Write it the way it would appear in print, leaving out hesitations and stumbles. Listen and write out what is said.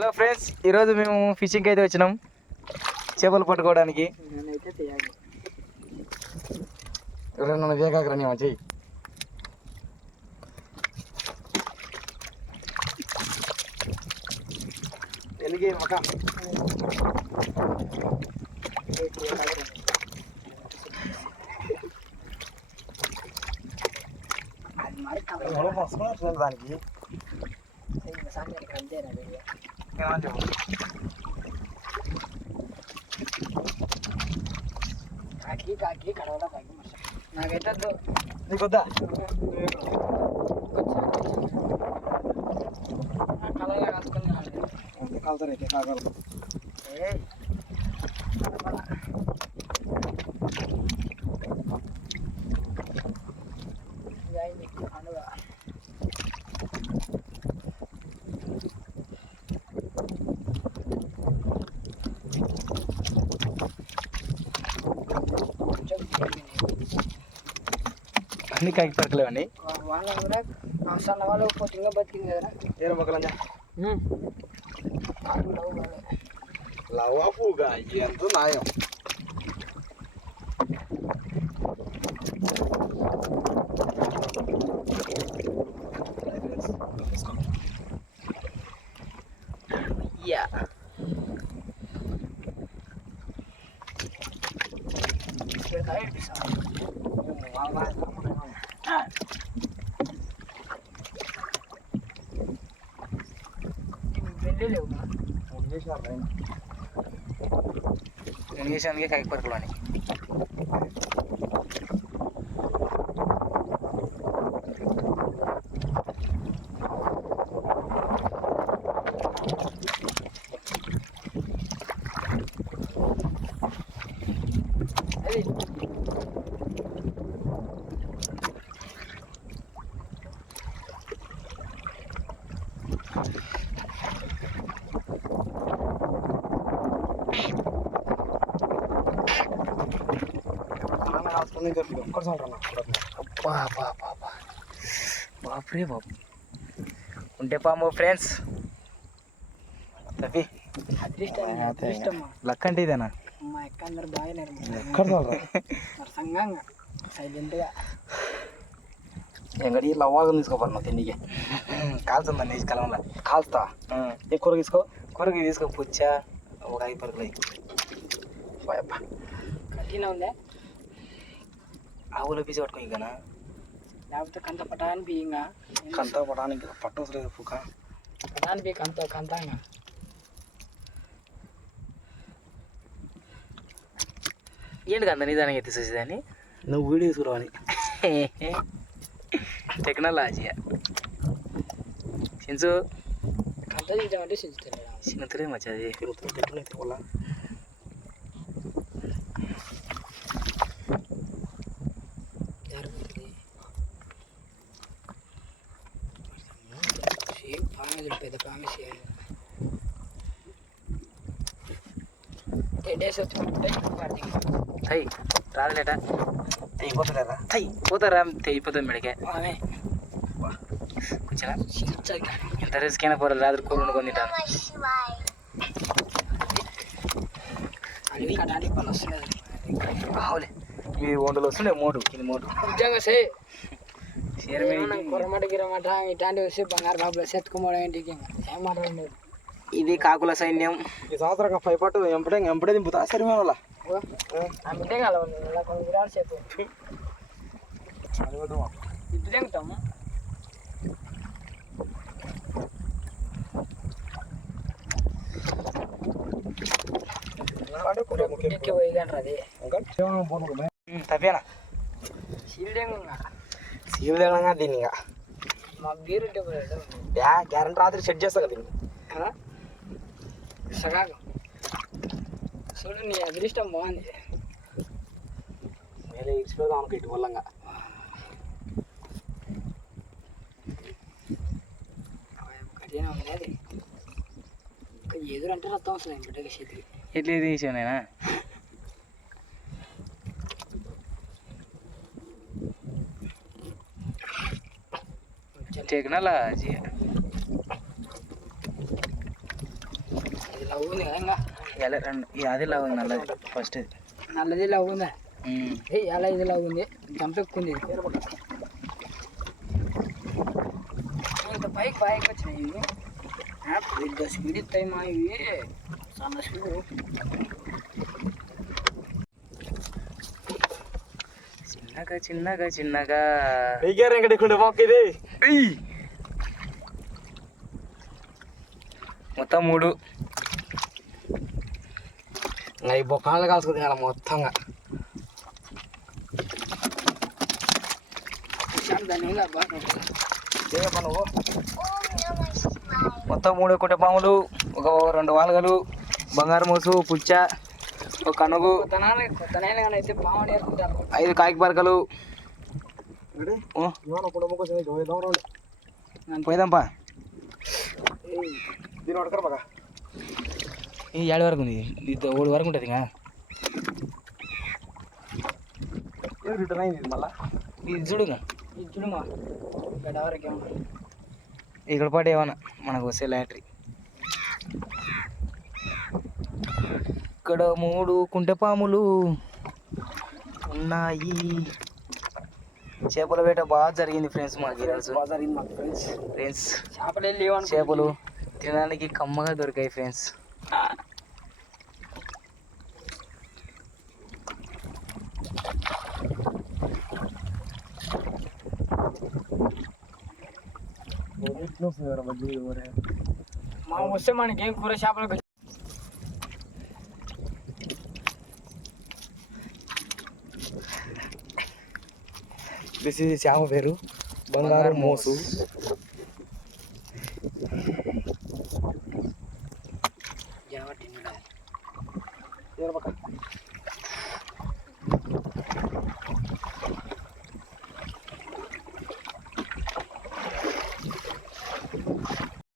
Hello friends, ఈరోజు మేము ఫిషింగ్కి అయితే వచ్చినాం, చేపలు పట్టుకోవడానికి. నన్ను వేగాకరని చెయ్యి. ఎలిగే మక దానికి కాకి కాకి కడవల కాకి నాకైతే నీకు వద్దా కలగా కలుసుకుని కలుతారైతే కాగలరు. అన్ని కాకి పడకలేవండి. వాళ్ళ కూడా సన్న వాళ్ళు పొట్టిగా బతికింది కదా ఏరో మొక్కలంగా లవాపుగా ఎంతో నాయం. నేను చేసానికి కాకి పరుపులు అని బాప్రే బాబు ఉంటే పాము ఫ్రెండ్స్. లక్ అంటే ఇదేనా? మా ఎక్క అందరు బాగా సంగంగా సైలెంట్గా ఎంగడి లవ్వాగా తీసుకోపోను తిండికి కాల్చుందండి ఈ కాలంలో కాల్స్తా. ఏ కూర తీసుకో, కూరకి తీసుకో పుచ్చా ఒక 5 పరుకులు అయ్యప్ప కట్టినా ఉందే. ఆవులో పీసి పట్టుకో ఇకనా లేకపోతే కంత పటాని బియ్యంగా కంత పటానికి పట్టవసలేదు పుక్క పటాని బీ కంత కంతంగా ఏంటి కంత నిదానంగా ఎత్తి చూసేదాన్ని నువ్వు వీడియో తీసుకురావని టెక్నాలజీ సించు కంత తీద్దామంటే సించుతుంది మచ్చది వాళ్ళ పెద్ద ప్రామిస్ డేస్ వచ్చి రాదులేట అయిపోతారా పోతారా తెగిపోతుంది మెడకే కూర్చోరా ఎంత రిస్క్ అయినా పోరాలి రాత్రి కూర వండుకొని తింటాను. బావులే ఈ వంటలు వస్తుండే మోటు ఇది మోటు నిజంగా సే కొరమట గిరమట ఇట్లాంటివి వస్తే బంగారు బాబులు సెత్తుకోవడం ఏంటికి ఏం మాట్లాడలేదు. ఇది కాకుల సైన్యం. ఈ సంవత్సరం పైపట్టు ఎంపడే దింపుతా సరే వాళ్ళ అంతే కదా కొన్ని విరాలు సేపు ఇప్పుడు దింగుతాము. పోయిగంటారు అది తప్పేనా సీల్దేగా దీన్ని ఇక మా బీరు గ్యారంటీ రాత్రి సెట్ చేస్తా కదా దీన్ని సగాగం చూడు నీ అదృష్టం బాగుంది. వేరే ఇచ్చిపోదాం అనుకో ఇటు వల్లంగా కఠిన ఉంది అది ఎదురంటే రక్తం వస్తుంది బిడ్డగా చేతికి ఎట్లా తీసానైనా టెక్నాలజీ లవ్ ఉంది కదా ఇంకా అది లవ్ ఉంది నల్లది ఫస్ట్ నల్లది లవ్ ఉందా ఎలా ఇది లవ్ ఉంది చంపెక్కుంది ఇంత పైకి పైకి వచ్చినాయి ఇవి పెద్ద స్పీడ్ ఇస్తాయి మా ఇవి చాలా స్పీడ్ చిన్నగా చిన్నగా మొత్తం 3 ఈ బొక్కలు కాల్చుకు తినాలి మొత్తంగా మొత్తం 3 కుటపాములు, ఒక 2 వాల్గలు, బంగారు మోసు, పుచ్చ, ఒక కనుగు, 5 కాకి పరకలు. పోయిదాంపా. ఈ 7 వరకు ఉంది, 7 వరకు ఉంటుంది. ఇంకా రిటర్న్ అయింది మళ్ళీ ఇది చూడుగా, ఇక్కడ పాటు ఏమన్నా మనకు వస్తే లాటరీ. ఇక్కడ 3 కుంటపాములు ఉన్నాయి. చేపల వేట బాగా జరిగింది ఫ్రెండ్స్ మాకు ఈరోజు. ఫ్రెండ్స్ చేపలు తినడానికి కమ్మగా దొరికాయి ఫ్రెండ్స్. మా వస్తే మనకి ఏం కూర చేపలు. దిస్ ఇది చేప పేరు బంగారు మోసు.